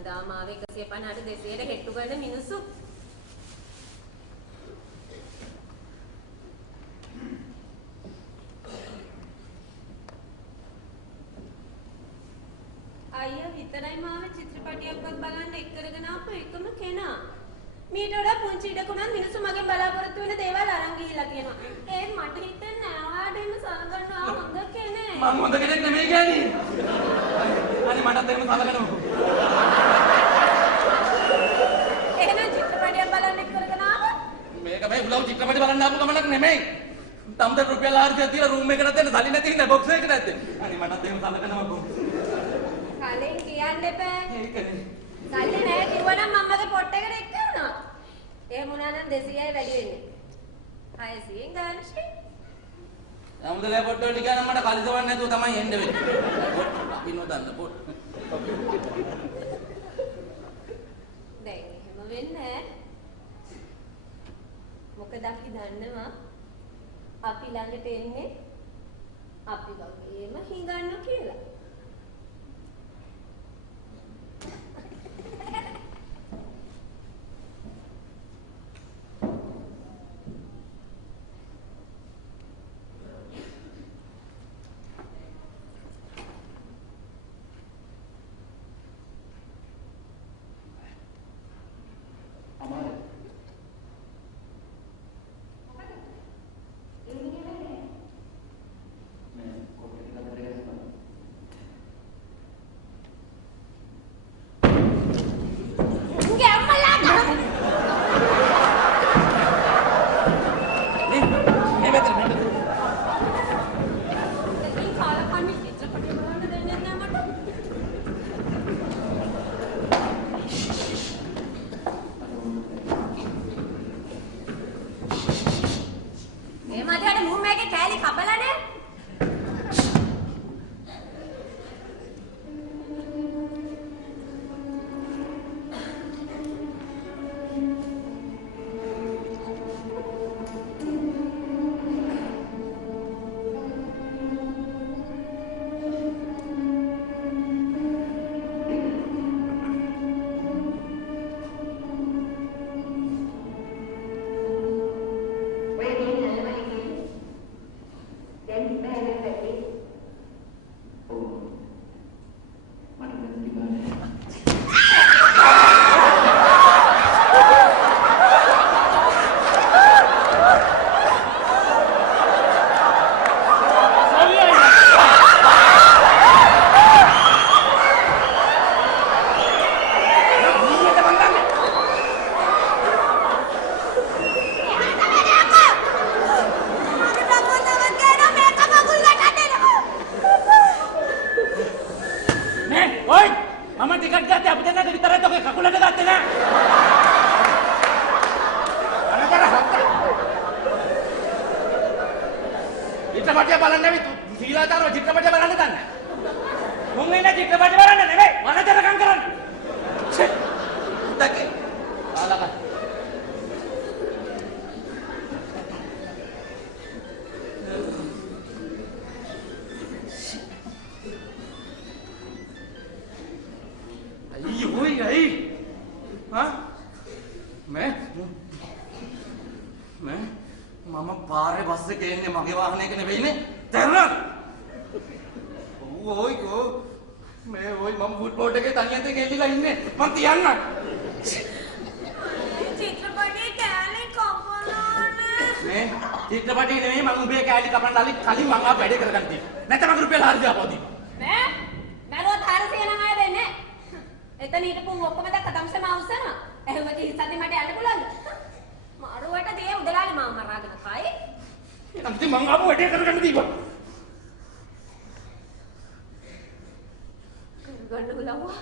හැමදාම ආවේ 150ට 200ට හෙට්ටු කරන මිනිස්සු. අයියා විතරයි මාව චිත්‍රපටියක්වත් බලන්න එක් කරගෙන ආපු එකම කෙනා. මීට වඩා පුංචි ඉඩකුණන් මිනිස්සු මගෙන් බලාපොරොත්තු වෙන දේවල් අරන් ගිහිල්ලා තියෙනවා. ඒත් මට හිතෙන්නේ ඔයාට එහෙම සලකනවා හොඳ කෙනෙක්. මම හොඳ කෙනෙක් නෙමෙයි කියන්නේ. අනේ මටත් එහෙම සලකනවා. එහෙනම් චිත්‍රපටියක් බලන්න එක් කරගෙන ආවා? මේක මේ උලව් චිත්‍රපටි බලන්න ආපු ගමනක් නෙමෙයි. තමුද රුපියල් 400ක් දීලා රූම් එකකට දෙන්න සල්ලි නැති හින්දා බොක්ස් එකකට ඇද්දේ. අනේ මටත් එහෙම සලකනවා කො. කලින් කියන්න එපා. ඒකනේ. සල්ලි නැහැ කිව්වනම් මම්මගේ පොට් එකට එක් කරනවා. එහෙම වුණා නම් 200යි වැඩි වෙන්නේ. 600න් ගන්න ෂී. අමුදලේ පොට් වලට ගියා නම් මට කලිසවන්නේ නැතුව තමයි එන්න වෙන්නේ. පොට් විනෝදන්න පොට්. දැන් එහෙම වෙන්නේ නැහැ. මොකද අපි දන්නවා අපි ළඟට එන්නේ අපි වගේම හිඟන්න කියලා. චිත්‍රපටය බලන්න ඇවිත් සීලාචාරව චිත්‍රපටය බලන්න දන්නේ. මුන් ඉන්නේ චිත්‍රපටය බලන්න නෙවෙයි වනතරකම් කරන්න. දැකේ. ආලක. අයි හා මම පාරේ බස් එකේ එන්නේ මගේ වාහනයක නෙවෙයිනේ තැරනක් ඕයිකෝ මේ ඕයි මම ෆුඩ් බෝඩ් එකේ තනියෙන් ගෙල්ලිලා ඉන්නේ මං තියන්න චිත්‍රපටයේ කෑලි කපනෝනේ මේ චිත්‍රපටයේ නෙවෙයි මං උඹේ කෑලි කපන්න කලින් මං ආ වැඩේ කරගන්න තියෙනවා නැත්නම් මගේ රුපියල් 400 ආපහු දී මැරුවත් 400 නම් ආයෙ දෙන්නේ එතන හිටපු ඔක්කොම දැක්ක තමසේ මාවුසන එහෙම කිහිසද්දි මට යන්න පුළුවන්ද මාරුවට දේ උදලාලි මාව මරාගෙන කයි එහෙනම් ඉතින් මං ආපහු වැඩේ කරගන්න දීපන් කරගන්න බලවා